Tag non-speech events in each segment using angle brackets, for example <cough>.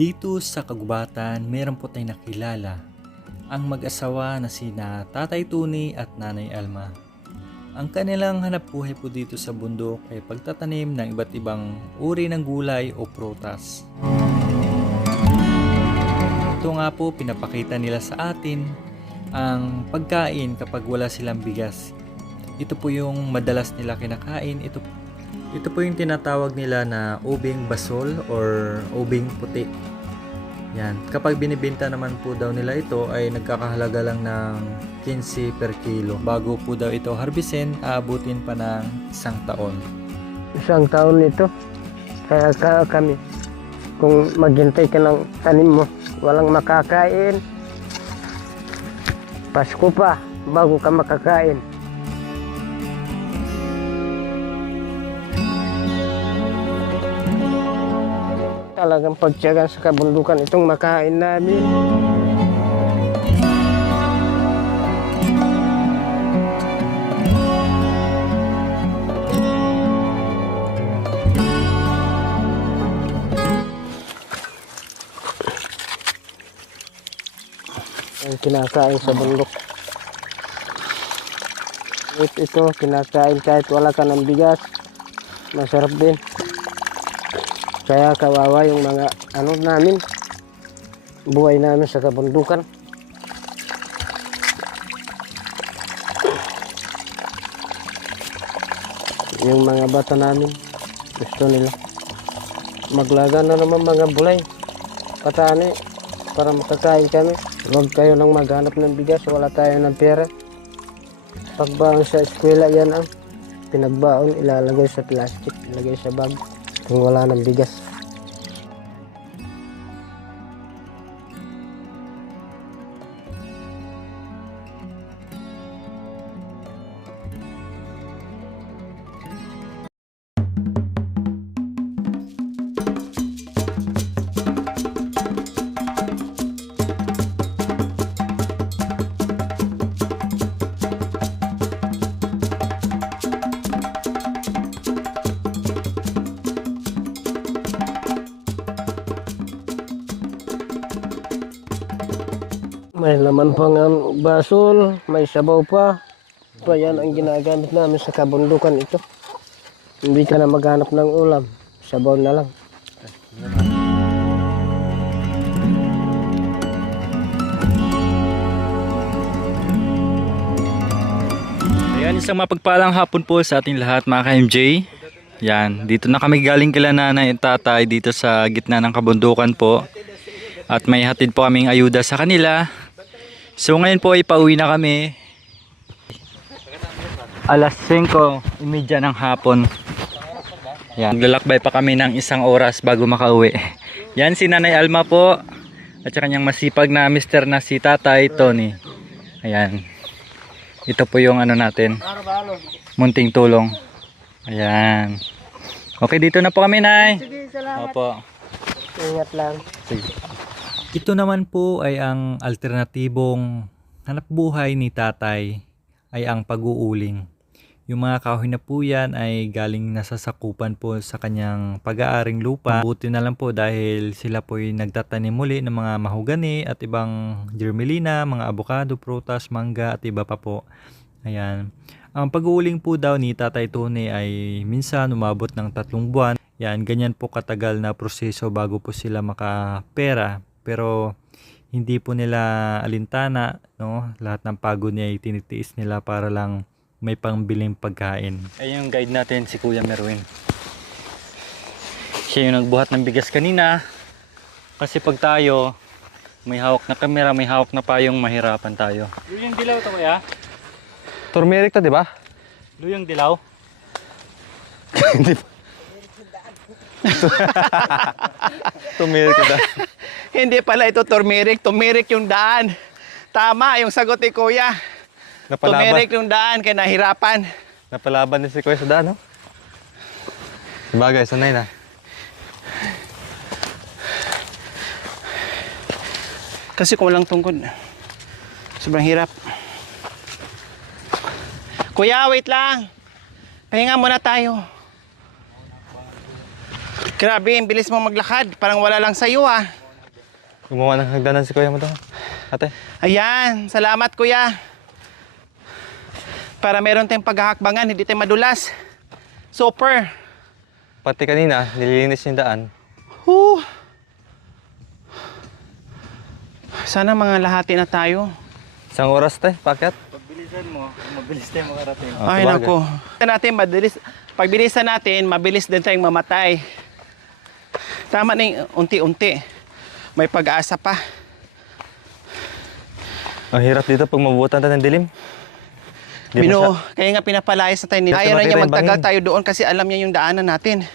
Dito sa kagubatan, meron po tayong nakilala ang mag-asawa na sina Tatay Tuni at Nanay Alma. Ang kanilang hanap buhay po dito sa bundok ay pagtatanim ng iba't ibang uri ng gulay o prutas. Ito nga po pinapakita nila sa atin ang pagkain kapag wala silang bigas. Ito po yung madalas nila kinakain. Ito, ito po yung tinatawag nila na ubing basol or ubing puti. Yan. Kapag binibenta naman po daw nila ito ay nagkakahalaga lang ng 15 per kilo. Bago po daw ito harbisin, aabutin pa ng isang taon. Isang taon ito. Kaya ka kami, kung maghintay ka ng tanim mo, walang makakain. Pasko pa, bago ka makakain. Talagang pagtiyagan sa kabundukan itong makain namin. ang kinakain sa bundok. Ito, ito, kinakain kahit wala ka ng bigas. Masarap din. Kaya kawawa yung mga ano namin. Buhay namin sa kabundukan. Yung mga bata namin, gusto nila. Maglaga na naman mga bulay. Patani, para makakain kami. Huwag kayo nang maghanap ng bigas, wala tayo ng pera. Pagbaon sa eskwela, yan ang pinagbaon, ilalagay sa plastic, ilagay sa bag. Kung wala ng bigas. May laman pa nga basol, may sabaw pa. Pa yan ang ginagamit namin sa kabundukan ito. Hindi ka na maghanap ng ulam. Sabaw na lang. Ayan, isang mapagpalang hapon po sa ating lahat mga ka-MJ. Yan, dito na kami galing kila nanay at tatay dito sa gitna ng kabundukan po. At may hatid po kaming ayuda sa kanila. So ngayon po ay pauwi na kami. Alas 5.30 ng hapon. Yan, maglalakbay pa kami ng isang oras bago makauwi. Yan si Nanay Alma po. At sa kanyang masipag na mister na si Tatay Tony. Ayan. Ito po yung ano natin. Munting tulong. Ayan. Okay, dito na po kami, Nay. Sige, salamat. Opo. Ingat lang. Sige. Ito naman po ay ang alternatibong hanap buhay ni tatay ay ang pag-uuling. Yung mga kahoy na po yan ay galing nasasakupan po sa kanyang pag-aaring lupa. Buti na lang po dahil sila po ay nagtatanim muli ng mga mahogani at ibang germelina, mga abokado, prutas, mangga at iba pa po. Ayan. Ang pag-uuling po daw ni Tatay Tony ay minsan umabot ng tatlong buwan. Yan, ganyan po katagal na proseso bago po sila makapera. Pero hindi po nila alintana, no? Lahat ng pagod niya ay tinitiis nila para lang may pangbiling pagkain. Ay yung guide natin si Kuya Merwin. Siya yung nagbuhat ng bigas kanina. Kasi pag tayo may hawak na kamera, may hawak na payong mahirapan tayo. Yung dilaw to kuya? Turmeric to, di ba? Luyang dilaw? <coughs> <laughs> Turmeric to. <laughs> Hindi pala ito turmeric, turmeric yung daan. Tama, yung sagot ni Kuya. Napalaban. Turmeric yung daan, kaya nahirapan. Napalaban din si Kuya sa daan, no? Sabagay, sanay na. Kasi kung walang tungkod, sobrang hirap. Kuya, wait lang. Pahinga muna tayo. Grabe, ang bilis mo maglakad. Parang wala lang sa'yo ah. Gumawa ng hagdanan si kuya mo daw. Ate. Ayan, salamat kuya. Para meron tayong paghahakbangan, hindi tayo madulas. Super. Pati kanina, nililinis yung daan. Whew. Sana mga lahati na tayo. Isang oras tayo, pakyat. Pagbilisan mo, mabilis tayo makarating. Oh, Ay, nako. natin, mabilis, pagbilisan natin, mabilis din tayong mamatay. Tama na unti-unti. May pag-asa pa. Ang hirap dito pag mabubutan tayo ng dilim. Di Bino, masya- kaya nga pinapalayas na tayo nila. Ayaw na niya magtagal tayo doon kasi alam niya yung daanan natin.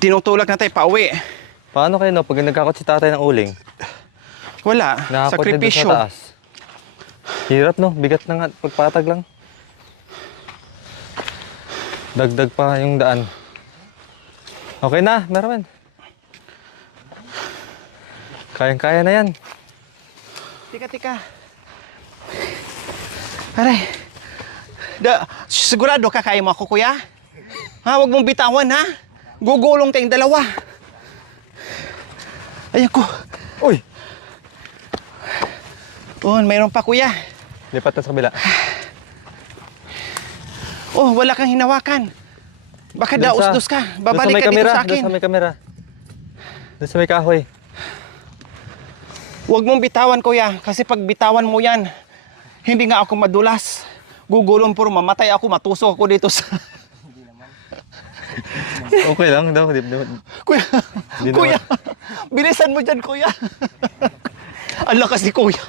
Tinutulak na tayo pauwi. Paano kayo no, pag nagkakot si tatay ng uling? Wala. Nakakot na Sakripisyo. sa taas. Hirap no, bigat na nga, pagpatag lang. Dagdag pa yung daan. Okay na, meron. Kayang-kaya na yan. Tika, tika. Aray. Da, sigurado ka kaya mo ako, kuya? Ha, wag mong bitawan, ha? Gugulong tayong dalawa. Ayan ko. Uy! Oh, mayroon pa, kuya. Lipat na sa kabila. Oh, wala kang hinawakan. Baka Doon daos-dos ka. doon Babalik ka dito kamera, sa Doon akin. sa may kamera. Doon sa may kahoy. Huwag mong bitawan, kuya. Kasi pag bitawan mo yan, hindi nga ako madulas. Gugulong puro mamatay ako, matusok ako dito sa... <laughs> Okay lang daw. Di, di, Kuya, Di kuya, bilisan mo dyan, kuya. Ang lakas ni kuya.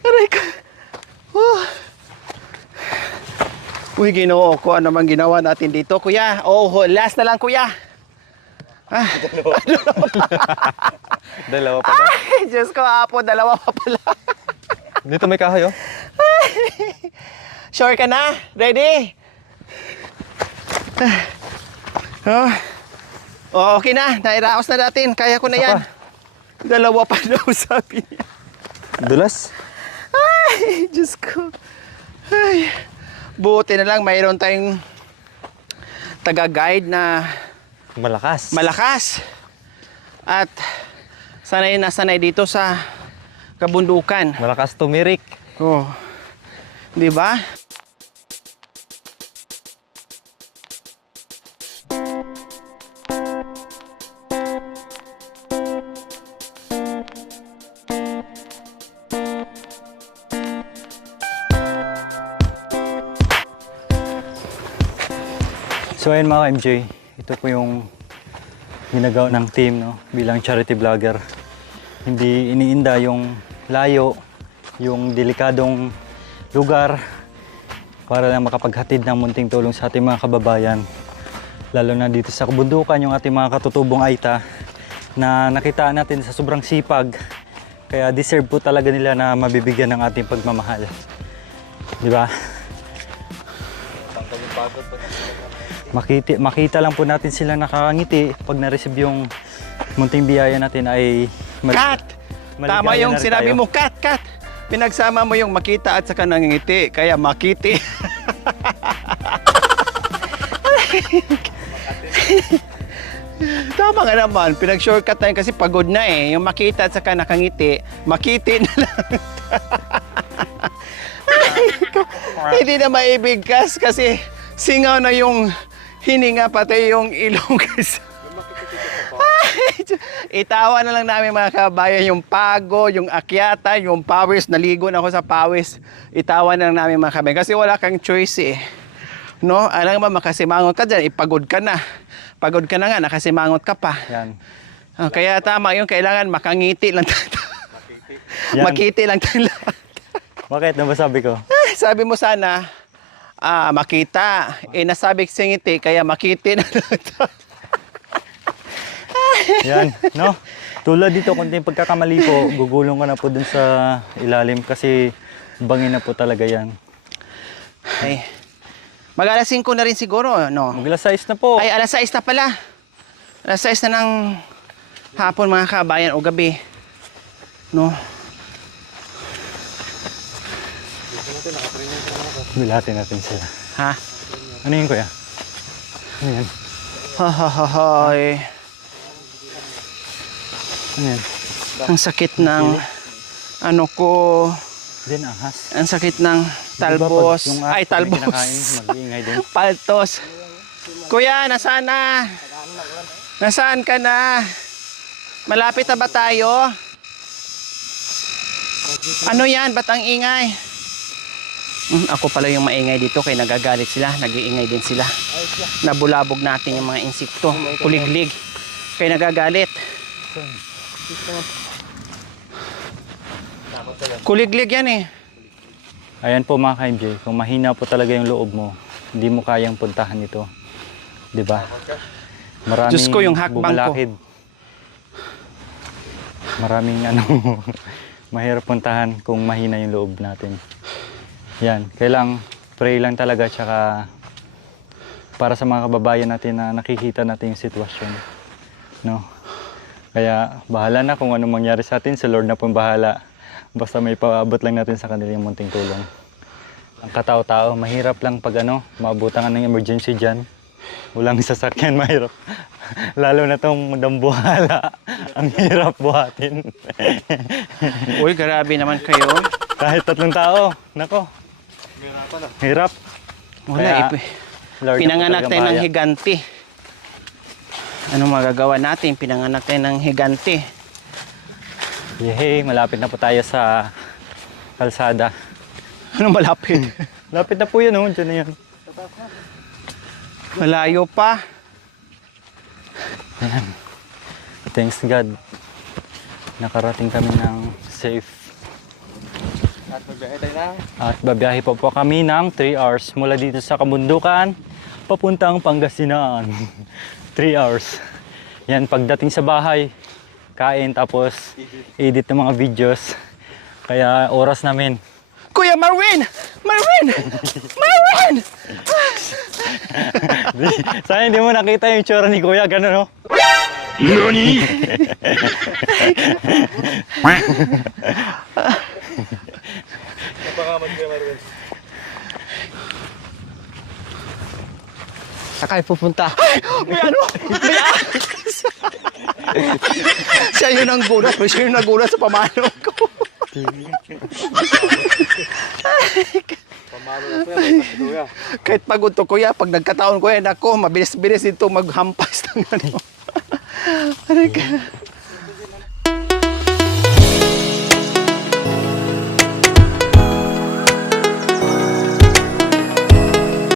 Aray ka. Oh. Uy, ginoo ko. Ano man ginawa natin dito, kuya? Oh, last na lang, kuya. Ah, dalawa <laughs> pa <laughs> daw. ay, Diyos ko, apo, dalawa pa pala. <laughs> Dito may kahoy oh. Sure ka na? Ready? Oh. Oh, okay na. Nairaos na natin. Kaya ko na yan. pa. Dalawa pa daw, sabi niya. Dulas. Ay, Diyos ko. Ay. Buti na lang mayroon tayong taga-guide na Malakas. malakas. At sanay na sanay dito sa kabundukan. Malakas tumirik. Oh. 'Di ba? So ayun mga MJ, ito po yung ginagawa ng team no, bilang charity vlogger. Hindi iniinda yung layo, yung delikadong lugar para lang makapaghatid ng munting tulong sa ating mga kababayan. Lalo na dito sa kabundukan yung ating mga katutubong Aita na nakita natin sa sobrang sipag. Kaya deserve po talaga nila na mabibigyan ng ating pagmamahal. Di ba? Makita, makita lang po natin sila nakangiti pag na-receive yung munting biyaya natin ay mal- Kat! Tama yung sinabi tayo. mo, kat, kat. Pinagsama mo yung makita at saka nangingiti, kaya makiti. <laughs> Tama nga naman, pinag-shortcut na yun kasi pagod na eh. Yung makita at saka nakangiti, makiti na lang. <laughs> Hindi na maibigkas kasi singaw na yung hininga pati yung ilong kasi. Itawa na lang namin mga kabayan yung pago, yung akyata, yung pawis. Naligo na ako sa pawis. Itawa na lang namin mga kabayan. Kasi wala kang choice eh. No? Alam mo, makasimangot ka dyan, ipagod ka na. Pagod ka na nga, nakasimangot ka pa. Yan. Ah, kaya tama yun, kailangan makangiti lang tayo. Yan. Makiti lang tayo lahat. Bakit? Ano ba sabi ko? Ah, Sabi mo sana, ah, makita. Eh, nasabi ko sa ngiti, kaya makiti na. <laughs> Yan, no? Tulad dito, kunting pagkakamali po, gugulong ka na po dun sa ilalim kasi bangin na po talaga yan. Ay, mag alas 5 na rin siguro, no? Magla size na po. Ay, alas 6 na pala. Alas 6 na ng hapon mga kabayan o gabi. No? Bilatin natin sila. Ha? Ano yun, kuya? Ano yan? Ha ha ha ha. eh. Ano yan? Ang sakit ng ano ko, Din ahas. ang sakit ng talbos. Ay, talbos. mag-iingay din. <laughs> Paltos. Kuya, nasaan na? Nasaan ka na? Malapit na ba tayo? Ano yan? Ba't ang ingay? Hmm, ako pala yung maingay dito kaya nagagalit sila. Nag-iingay din sila. Nabulabog natin yung mga insekto. Kuliglig. Kaya nagagalit. Kuliglig yan eh. Ayan po mga ka-MJ, kung mahina po talaga yung loob mo, hindi mo kayang puntahan ito. 'Di ba? Maraming Diyos ko, yung hakbang ko. Maraming ano, <laughs> mahirap puntahan kung mahina yung loob natin. Yan, kailang pray lang talaga tsaka para sa mga kababayan natin na nakikita natin yung sitwasyon. No? Kaya bahala na kung anong mangyari sa atin, si Lord na pong bahala. Basta may paabot lang natin sa kanila yung munting tulong. Ang katao-tao, mahirap lang pag ano, maabutan ka ng emergency dyan. Walang <laughs> sasakyan, mahirap. <laughs> Lalo na tong dambuhala. <laughs> Ang hirap buhatin. Uy, grabe naman kayo. Kahit tatlong tao, nako. Hirap. Wala, po Pinanganak tayo ng higanti. Ano magagawa natin? Pinanganak tayo ng higanti. Yehey, malapit na po tayo sa kalsada. <laughs> Ano malapit? <laughs> Lapit na po yun, oh. Diyan na yun. Malayo pa. Thanks God. Nakarating kami ng safe. At babiyahe pa po kami ng 3 hours mula dito sa Kabundukan papuntang Pangasinan. <laughs> 3 hours. Yan, pagdating sa bahay, kain tapos edit ng mga videos. Kaya oras namin. Kuya Marwin! Marwin! <laughs> Marwin! <laughs> Sana hindi mo nakita yung tsura ni Kuya, gano'n no? Sakay pupunta. May ano? May ahas! <laughs> siya yun ang gulat. Siya yung nagulat sa pamalo ko. Kahit pagod to kuya, pag nagkataon kuya, nako, mabilis-bilis ito maghampas ng ano. Aray ka.